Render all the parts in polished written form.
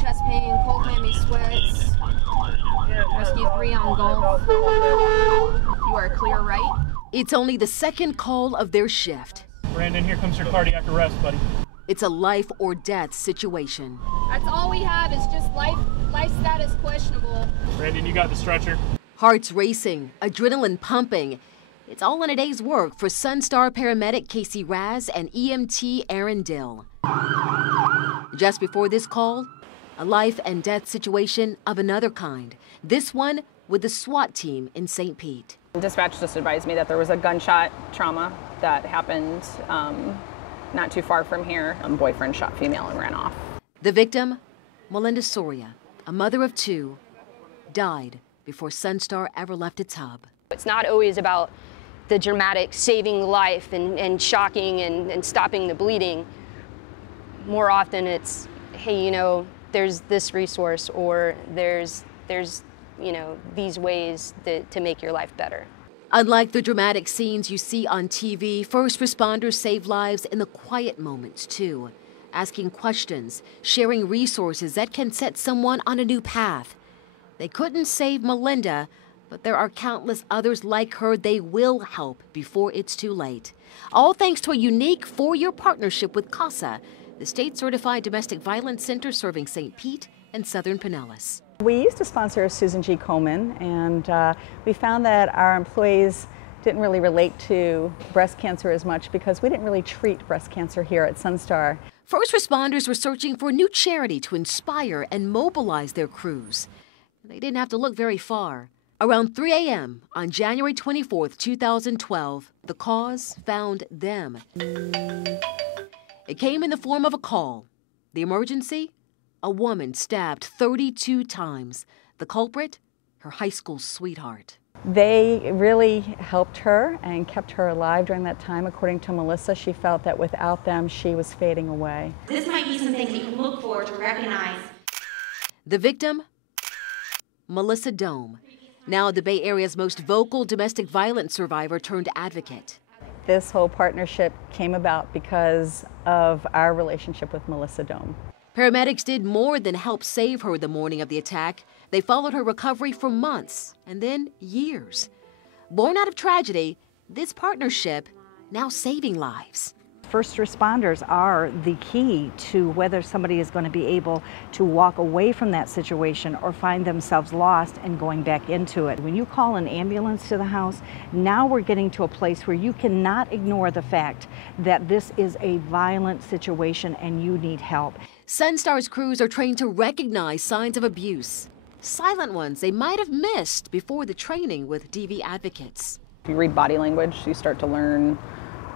chest pain, cold clammy sweats. Rescue 3 on Gulf. You are clear, right? It's only the second call of their shift. Brandon, here comes your cardiac arrest, buddy. It's a life or death situation. That's all we have is just life status questionable. Brandon, you got the stretcher. Hearts racing, adrenaline pumping. It's all in a day's work for Sunstar Paramedic Casey Raz and EMT Aaron Dill. Just before this call, a life and death situation of another kind. This one with the SWAT team in St. Pete. Dispatch just advised me that there was a gunshot trauma that happened not too far from here. Boyfriend shot female and ran off. The victim, Melinda Soria, a mother of 2, died before Sunstar ever left its hub. It's not always about the dramatic saving life and shocking and stopping the bleeding. More often it's, hey, you know, there's this resource, or there's you know, these ways to make your life better. Unlike the dramatic scenes you see on TV, first responders save lives in the quiet moments too, asking questions, sharing resources that can set someone on a new path. They couldn't save Melinda, but there are countless others like her they will help before it's too late. All thanks to a unique 4-year partnership with CASA, the state-certified domestic violence center serving St. Pete and Southern Pinellas. We used to sponsor Susan G. Komen, and we found that our employees didn't really relate to breast cancer as much because we didn't really treat breast cancer here at Sunstar. First responders were searching for a new charity to inspire and mobilize their crews. They didn't have to look very far. Around 3 a.m. on January 24th, 2012, the cause found them. It came in the form of a call. The emergency? A woman stabbed 32 times. The culprit? Her high school sweetheart. They really helped her and kept her alive during that time. According to Melissa, she felt that without them, she was fading away. This might be some things you can look for to recognize. The victim? Melissa Dome, now the Bay Area's most vocal domestic violence survivor turned advocate. This whole partnership came about because of our relationship with Melissa Dome. Paramedics did more than help save her the morning of the attack. They followed her recovery for months and then years. Born out of tragedy, this partnership now saving lives. First responders are the key to whether somebody is going to be able to walk away from that situation or find themselves lost and going back into it. When you call an ambulance to the house, now we're getting to a place where you cannot ignore the fact that this is a violent situation and you need help. Sunstar's crews are trained to recognize signs of abuse, silent ones they might have missed before the training with DV advocates. If you read body language, you start to learn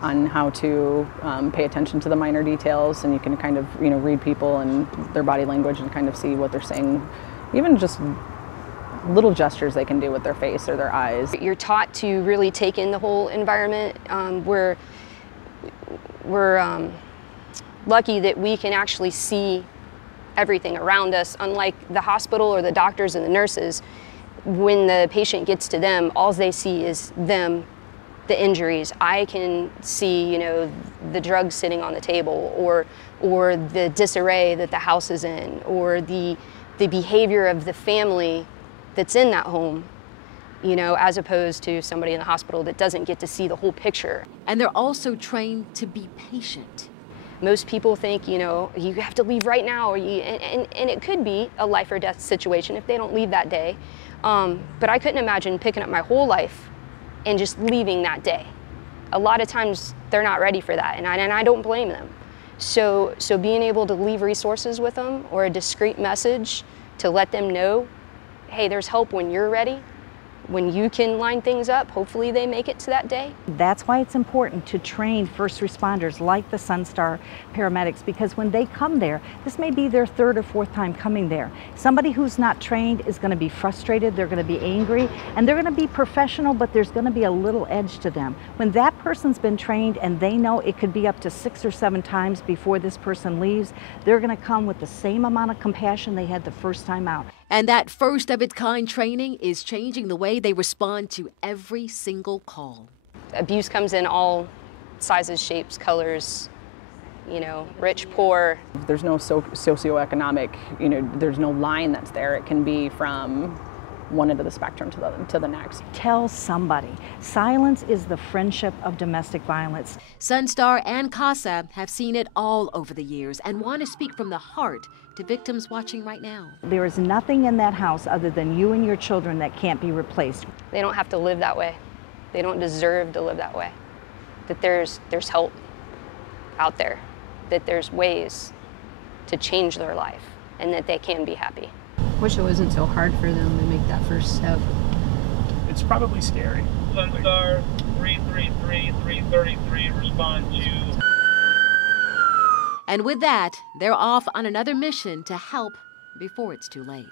on how to pay attention to the minor details, and you can kind of, you know, read people and their body language and kind of see what they're saying, even just little gestures they can do with their face or their eyes. You're taught to really take in the whole environment. We're lucky that we can actually see everything around us, unlike the hospital or the doctors and the nurses. When the patient gets to them, all they see is them, the injuries. I can see, you know, the drugs sitting on the table, or the disarray that the house is in, or the behavior of the family that's in that home, you know, as opposed to somebody in the hospital that doesn't get to see the whole picture. And they're also trained to be patient. Most people think, you know, you have to leave right now, and it could be a life or death situation if they don't leave that day. But I couldn't imagine picking up my whole life and just leaving that day. A lot of times they're not ready for that, and I don't blame them. So being able to leave resources with them, or a discreet message to let them know, hey, there's help when you're ready, when you can line things up, hopefully they make it to that day. That's why it's important to train first responders like the Sunstar Paramedics, because when they come there, this may be their 3rd or 4th time coming there. Somebody who's not trained is going to be frustrated, they're going to be angry, and they're going to be professional, but there's going to be a little edge to them. When that person's been trained and they know it could be up to 6 or 7 times before this person leaves, they're going to come with the same amount of compassion they had the first time out. And that first of its kind training is changing the way they respond to every single call. Abuse comes in all sizes, shapes, colors, you know, rich, poor. There's no socioeconomic, you know, there's no line that's there. It can be from one end of the spectrum to the next. Tell somebody. Silence is the friendship of domestic violence. Sunstar and CASA have seen it all over the years and want to speak from the heart to victims watching right now. There is nothing in that house other than you and your children that can't be replaced. They don't have to live that way. They don't deserve to live that way. That there's help out there, that there's ways to change their life, and that they can be happy. Wish it wasn't so hard for them to make that first step. It's probably scary. Sunstar 333-333, respond to. And with that, they're off on another mission to help before it's too late.